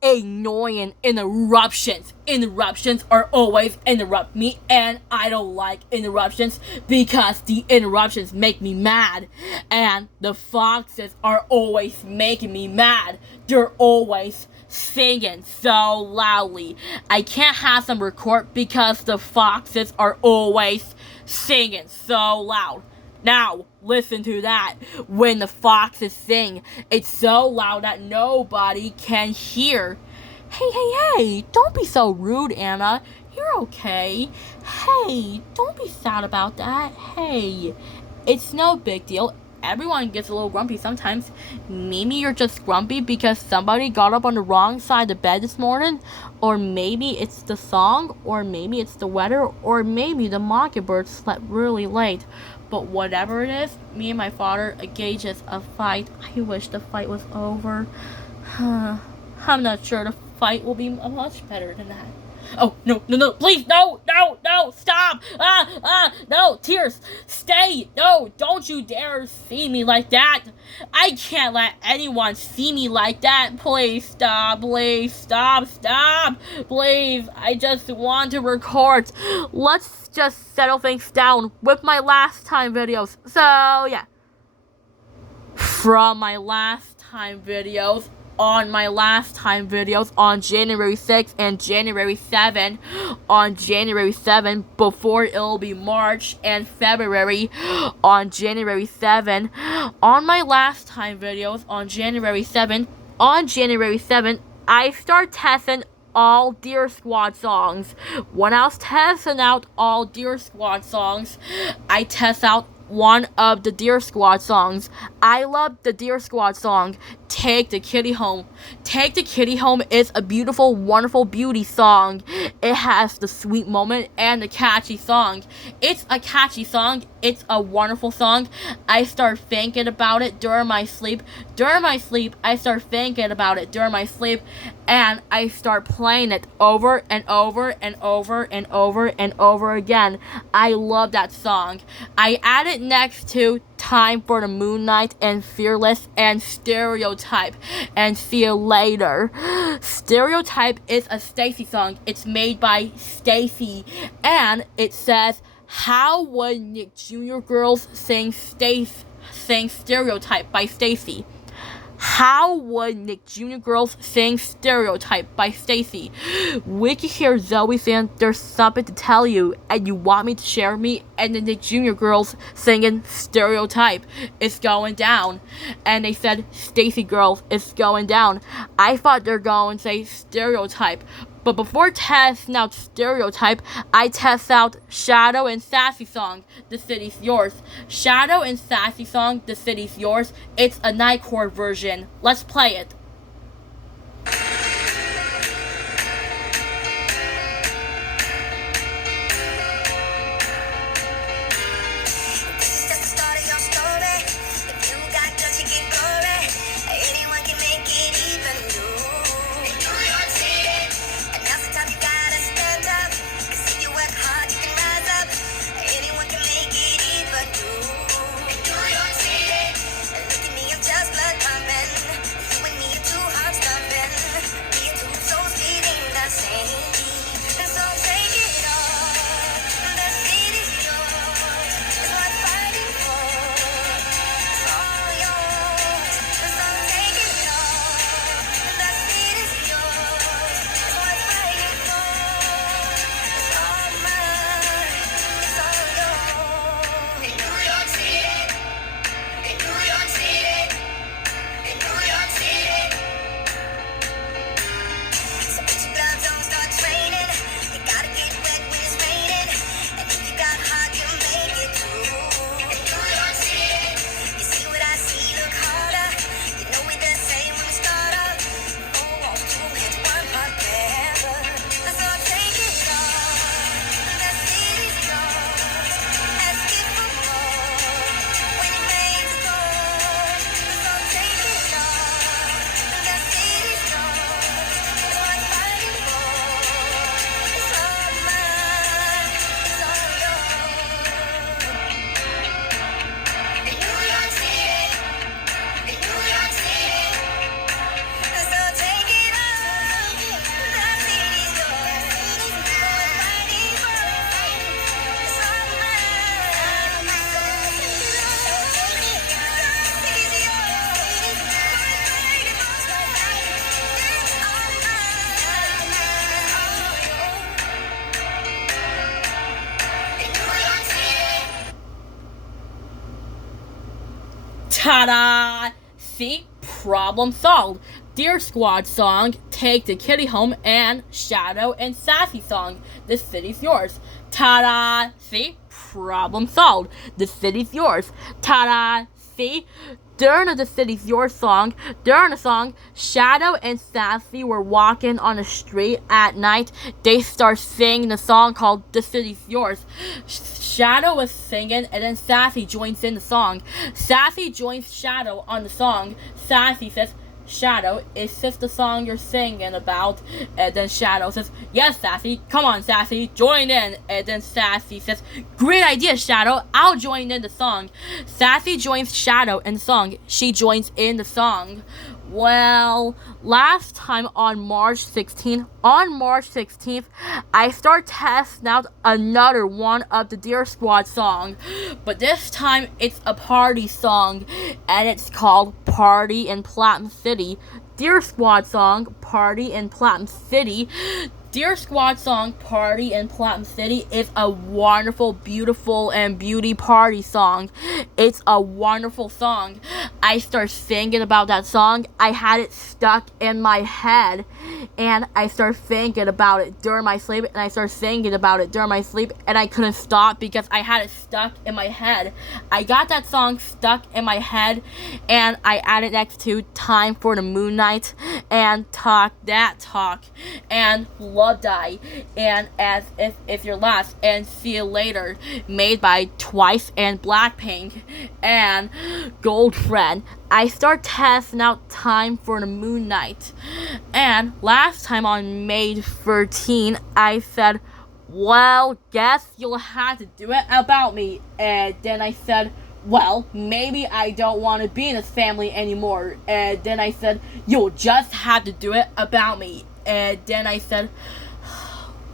Annoying interruptions. Interruptions are always interrupt me, and I don't like interruptions because the interruptions make me mad. And the foxes are always making me mad. They're always singing so loudly. I can't have them record because the foxes are always singing so loud. Now, listen to that. When the foxes sing, it's so loud that nobody can hear. Hey, don't be so rude, Anna. You're okay. Hey, don't be sad about that. Hey, it's no big deal. Everyone gets a little grumpy sometimes. Maybe you're just grumpy because somebody got up on the wrong side of the bed this morning. Or maybe it's the song. Or maybe it's the weather. Or maybe the mockingbird slept really late. But whatever it is, me and my father engages a fight. I wish the fight was over. I'm not sure the fight will be much better than that. Oh, no, please, no, stop! No, Tears, stay! No, don't you dare see me like that! I can't let anyone see me like that! Please, stop, please, I just want to record. Let's just settle things down with my last time videos. So, yeah. From my last time videos, on my last time videos on January 6th and January 7th. On January 7th, before it'll be March and February on January 7th. On my last time videos on January 7th, I start testing all Deer Squad songs. When I was testing out all Deer Squad songs, I test out one of the Deer Squad songs. I love the Deer Squad song, Take the Kitty Home. Take the Kitty Home is a beautiful, wonderful beauty song. It has the sweet moment and the catchy song. It's a catchy song. It's a wonderful song. I start thinking about it during my sleep. I start thinking about it during my sleep, and I start playing it over and over again. I love that song. I add it next to Time for the Moon Knight and Fearless and Stereotype and See You Later. Stereotype is a Stacy song. It's made by Stacy, and it says, how would Nick Jr. Girls sing Stereotype by Stacy? How would Nick Jr. Girls sing Stereotype by Stacy? We can hear Zoe saying there's something to tell you and you want me to share me, and the Nick Jr. Girls singing Stereotype. It's going down. And they said Stacy Girls, it's going down. I thought they're going to say Stereotype. But before testing out Stereotype, I test out Shadow and Sassy song, The City's Yours. Shadow and Sassy song, The City's Yours. It's a Nightcore version. Let's play it. Ta-da! See? Problem solved. Deer Squad song, Take the Kitty Home, and Shadow and Sassy song, The City's Yours. Ta-da! See? Problem solved. The city's yours. Ta-da! See? During the City's Yours song, during the song, Shadow and Sassy were walking on the street at night. They start singing the song called The City's Yours. Shadow was singing, and then Sassy joins in the song. Sassy joins Shadow on the song. Sassy says, Shadow, is this the song you're singing about? And then Shadow says, yes, Sassy, come on, Sassy, join in. And then Sassy says, great idea, Shadow, I'll join in the song. Sassy joins Shadow in the song. She joins in the song. Well, last time on March 16th, I start testing out another one of the Deer Squad song. But this time, it's a party song, and it's called Party in Platinum City. Deer Squad song, Party in Platinum City. Deer Squad song, Party in Platinum City is a wonderful, beautiful, and beauty party song. It's a wonderful song. I start thinking about that song. I had it stuck in my head, and I started thinking about it during my sleep, and I started thinking about it during my sleep, and I couldn't stop because I had it stuck in my head. I got that song stuck in my head, and I added next to Time for the Moon Night, and Talk That Talk, and Love Die, and As If You're Last, and See You Later, made by Twice and Blackpink, and Gold Friend. I start testing out Time for the Moon Night, and last time on May 13, I said, well, guess you'll have to do it about me, and then I said, well, maybe I don't want to be in this family anymore, and then I said, you'll just have to do it about me, and then I said,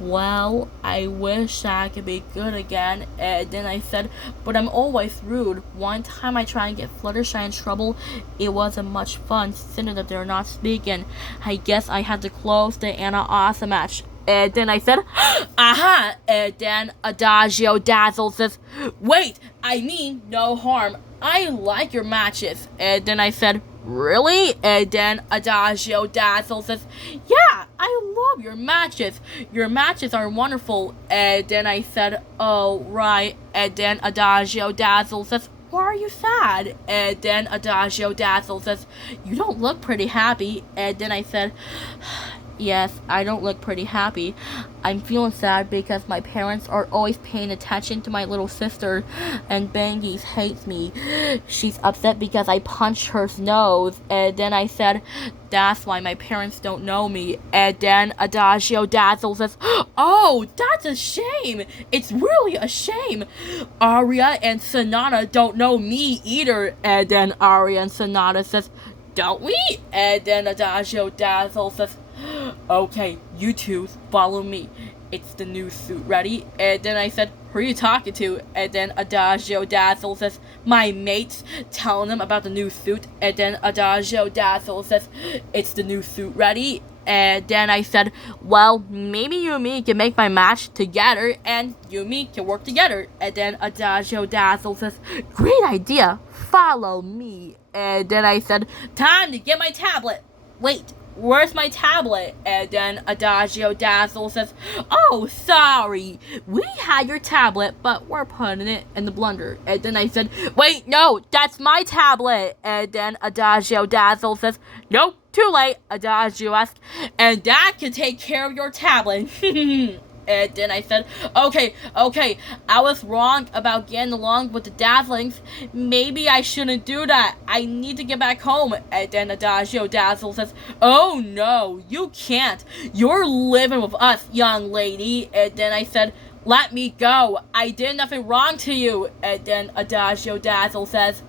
well, I wish I could be good again. And then I said, but I'm always rude. One time I tried to get Fluttershy in trouble. It wasn't much fun, seeing that they're not speaking. I guess I had to close the Anna Awesome match. And then I said, aha! And then Adagio Dazzle says, wait, I mean no harm. I like your matches. And then I said, really? And then Adagio Dazzle says, yeah, I love your matches. Your matches are wonderful. And then I said, oh, right. And then Adagio Dazzle says, why are you sad? And then Adagio Dazzle says, you don't look pretty happy. And then I said, yes, I don't look pretty happy. I'm feeling sad because my parents are always paying attention to my little sister, and Bangies hates me. She's upset because I punched her nose, and then I said, that's why my parents don't know me. And then Adagio Dazzle says, oh, that's a shame. It's really a shame. Aria and Sonata don't know me either. And then Aria and Sonata says, don't we? And then Adagio Dazzle says, okay, you two follow me. It's the new suit. Ready? And then I said, who are you talking to? And then Adagio Dazzle says, my mates, telling them about the new suit. And then Adagio Dazzle says, it's the new suit. Ready? And then I said, well, maybe you and me can make my match together, and you and me can work together. And then Adagio Dazzle says, great idea, follow me. And then I said, time to get my tablet. Wait, where's my tablet? And then Adagio Dazzle says, oh, sorry, we had your tablet, but we're putting it in the blender. And then I said, wait, no, that's my tablet. And then Adagio Dazzle says, nope, too late. Adagio asks, and that can take care of your tablet. And then I said, okay, I was wrong about getting along with the Dazzlings. Maybe I shouldn't do that. I need to get back home. And then Adagio Dazzle says, oh no, you can't. You're living with us, young lady. And then I said, let me go. I did nothing wrong to you. And then Adagio Dazzle says,